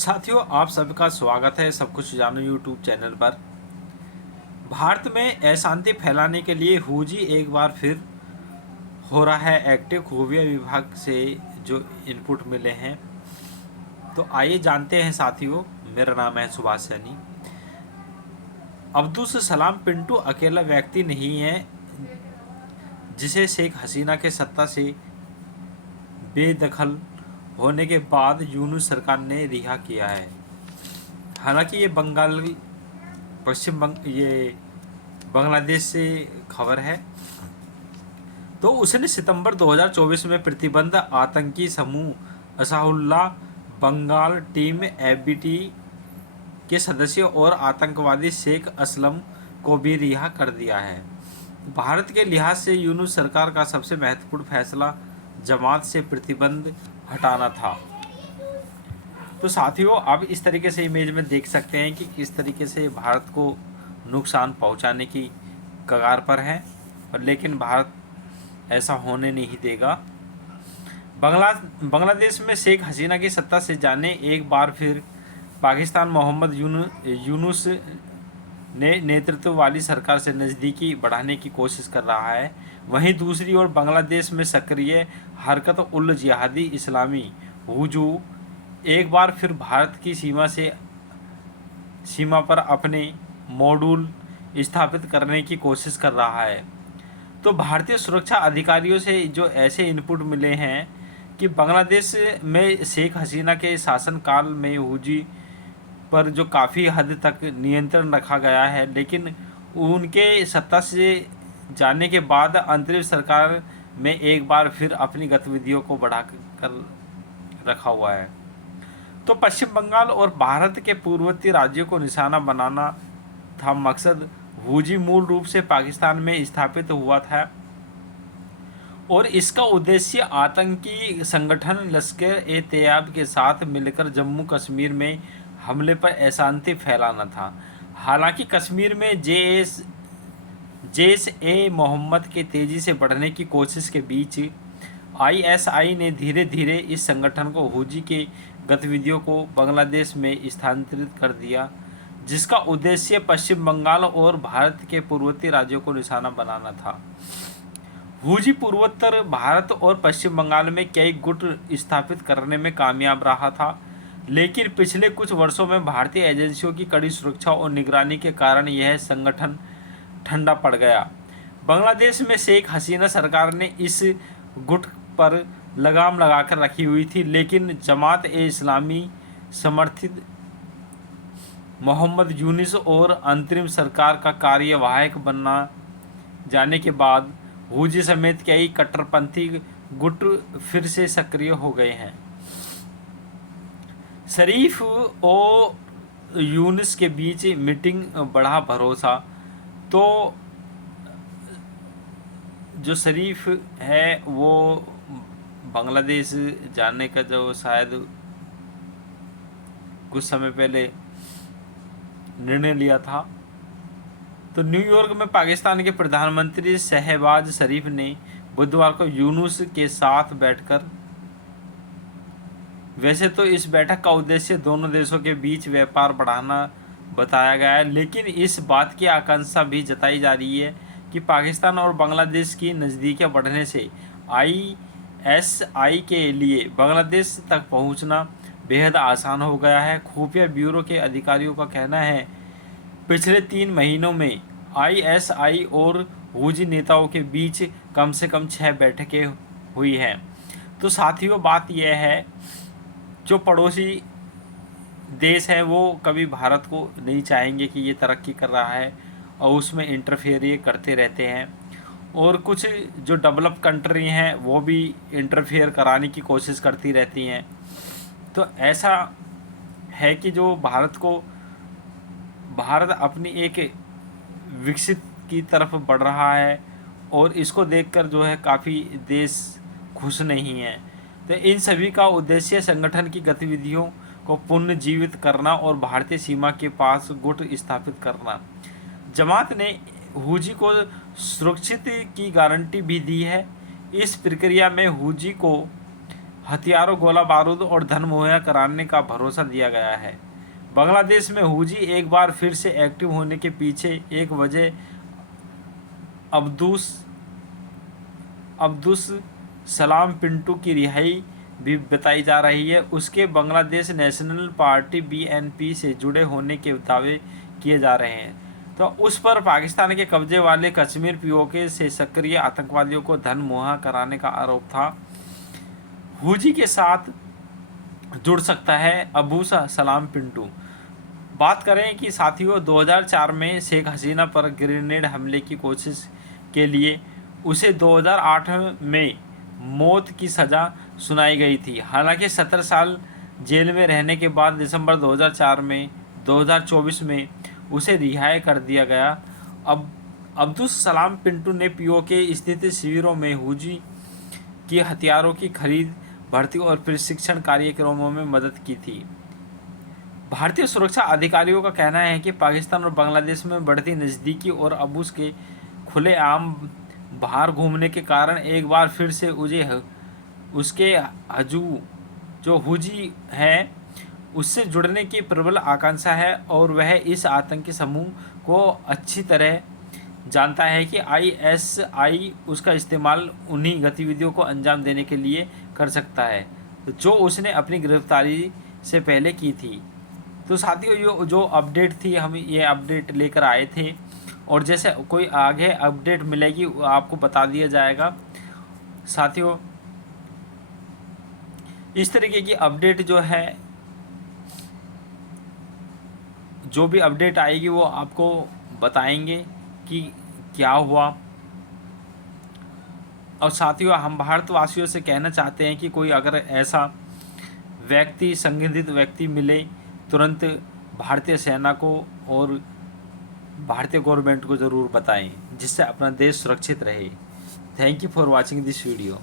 साथियों, आप सबका स्वागत है सब कुछ जानो यूट्यूब चैनल पर। भारत में अशांति फैलाने के लिए हूजी एक बार फिर हो रहा है एक्टिव। खुफिया विभाग से जो इनपुट मिले हैं, तो आइए जानते हैं साथियों। मेरा नाम है सुभाष सैनी। अब्दुल सलाम पिंटू अकेला व्यक्ति नहीं है जिसे शेख हसीना के सत्ता से बेदखल होने के बाद यूनुस सरकार ने रिहा किया है। हालांकि ये बांग्लादेश से खबर है। तो उसने सितंबर 2024 में प्रतिबंध आतंकी समूह असाहुल्लाह बंगाल टीम एबीटी के सदस्य और आतंकवादी शेख असलम को भी रिहा कर दिया है। भारत के लिहाज से यूनुस सरकार का सबसे महत्वपूर्ण फैसला जमात से प्रतिबंध हटाना था। तो साथियों, आप इस तरीके से इमेज में देख सकते हैं कि किस तरीके से भारत को नुकसान पहुंचाने की कगार पर है, और लेकिन भारत ऐसा होने नहीं देगा। बांग्लादेश में शेख हसीना की सत्ता से जाने एक बार फिर पाकिस्तान मोहम्मद यूनुस ने नेतृत्व वाली सरकार से नज़दीकी बढ़ाने की कोशिश कर रहा है। वहीं दूसरी ओर बांग्लादेश में सक्रिय हरकत उल जिहादी इस्लामी हुजू एक बार फिर भारत की सीमा पर अपने मॉड्यूल स्थापित करने की कोशिश कर रहा है। तो भारतीय सुरक्षा अधिकारियों से जो ऐसे इनपुट मिले हैं कि बांग्लादेश में शेख हसीना के शासनकाल में हुजी पर जो काफ़ी हद तक नियंत्रण रखा गया है, लेकिन उनके सत्ता से जाने के बाद अंतरिम सरकार में एक बार फिर अपनी गतिविधियों को बढ़ा कर रखा हुआ है। तो पश्चिम बंगाल और भारत के पूर्ववर्ती राज्यों को निशाना बनाना था मकसद। हुजी मूल रूप से पाकिस्तान में स्थापित हुआ था और इसका उद्देश्य आतंकी संगठन लश्कर ए तैयबा के साथ मिलकर जम्मू कश्मीर में हमले पर अशांति फैलाना था। हालांकि कश्मीर में जैश ए मोहम्मद के तेजी से बढ़ने की कोशिश के बीच आईएसआई ने धीरे धीरे इस संगठन को हुजी के गतिविधियों को बांग्लादेश में स्थानांतरित कर दिया, जिसका उद्देश्य पश्चिम बंगाल और भारत के पूर्ववर्ती राज्यों को निशाना बनाना था। हुजी पूर्वोत्तर भारत और पश्चिम बंगाल में कई गुट स्थापित करने में कामयाब रहा था, लेकिन पिछले कुछ वर्षों में भारतीय एजेंसियों की कड़ी सुरक्षा और निगरानी के कारण यह संगठन ठंडा पड़ गया। बांग्लादेश में शेख हसीना सरकार ने इस गुट पर लगाम लगाकर रखी हुई थी, लेकिन जमात ए इस्लामी समर्थित मोहम्मद यूनुस और अंतरिम सरकार का कार्यवाहक बनना जाने के बाद हुजी समेत कई कट्टरपंथी गुट फिर से सक्रिय हो गए हैं। शरीफ और यूनुस के बीच मीटिंग बढ़ा भरोसा। तो जो शरीफ है वो बांग्लादेश जाने का जो शायद कुछ समय पहले निर्णय लिया था, तो न्यूयॉर्क में पाकिस्तान के प्रधानमंत्री शहबाज शरीफ ने बुधवार को यूनुस के साथ बैठकर, वैसे तो इस बैठक का उद्देश्य दोनों देशों के बीच व्यापार बढ़ाना बताया गया है, लेकिन इस बात की आशंका भी जताई जा रही है कि पाकिस्तान और बांग्लादेश की नज़दीकियां बढ़ने से आईएसआई के लिए बांग्लादेश तक पहुंचना बेहद आसान हो गया है। खुफिया ब्यूरो के अधिकारियों का कहना है पिछले 3 महीनों में आईएसआई और हुजी नेताओं के बीच कम से कम 6 बैठकें हुई हैं। तो साथियों, बात यह है, जो पड़ोसी देश हैं वो कभी भारत को नहीं चाहेंगे कि ये तरक्की कर रहा है और उसमें इंटरफेयर ये करते रहते हैं, और कुछ जो डेवलप कंट्री हैं वो भी इंटरफेयर कराने की कोशिश करती रहती हैं। तो ऐसा है कि जो भारत अपनी एक विकसित की तरफ बढ़ रहा है और इसको देखकर जो है काफ़ी देश खुश नहीं हैं। तो इन सभी का उद्देश्य संगठन की गतिविधियों को पुनर्जीवित करना और भारतीय सीमा के पास गुट स्थापित करना। जमात ने हुजी को सुरक्षित की गारंटी भी दी है। इस प्रक्रिया में हुजी को हथियारों, गोला बारूद और धन मुहैया कराने का भरोसा दिया गया है। बांग्लादेश में हुजी एक बार फिर से एक्टिव होने के पीछे एक वजह अब्दुस सलाम पिंटू की रिहाई भी बताई जा रही है। उसके बांग्लादेश नेशनल पार्टी BNP से जुड़े होने के दावे किए जा रहे हैं। तो उस पर पाकिस्तान के कब्जे वाले कश्मीर POK से सक्रिय आतंकवादियों को धन मुहैया कराने का आरोप था। हुजी के साथ जुड़ सकता है अबू सलाम पिंटू। बात करें कि साथियों 2004 में शेख हसीना पर ग्रेनेड हमले की कोशिश के लिए उसे 2008 में मौत की सज़ा सुनाई गई थी। हालांकि 17 साल जेल में रहने के बाद दिसंबर 2024 में उसे रिहा कर दिया गया। अब अब्दुस सलाम पिंटू ने POK स्थित शिविरों में हुजी की हथियारों की खरीद, भर्ती और प्रशिक्षण कार्यक्रमों में मदद की थी। भारतीय सुरक्षा अधिकारियों का कहना है कि पाकिस्तान और बांग्लादेश में बढ़ती नज़दीकी और अबूस के खुलेआम बाहर घूमने के कारण एक बार फिर से उसके जो हुजी है उससे जुड़ने की प्रबल आकांक्षा है और वह इस आतंकी समूह को अच्छी तरह जानता है कि ISI उसका इस्तेमाल उन्हीं गतिविधियों को अंजाम देने के लिए कर सकता है जो उसने अपनी गिरफ्तारी से पहले की थी। तो साथियों जो अपडेट थी हम ये अपडेट लेकर आए थे और जैसे कोई आगे अपडेट मिलेगी आपको बता दिया जाएगा। साथियों इस तरीके की अपडेट जो भी अपडेट आएगी वो आपको बताएंगे कि क्या हुआ। और साथियों हम भारतवासियों से कहना चाहते हैं कि कोई अगर ऐसा संदिग्ध व्यक्ति मिले तुरंत भारतीय सेना को और भारतीय गवर्नमेंट को ज़रूर बताएं जिससे अपना देश सुरक्षित रहे। Thank you for watching this video.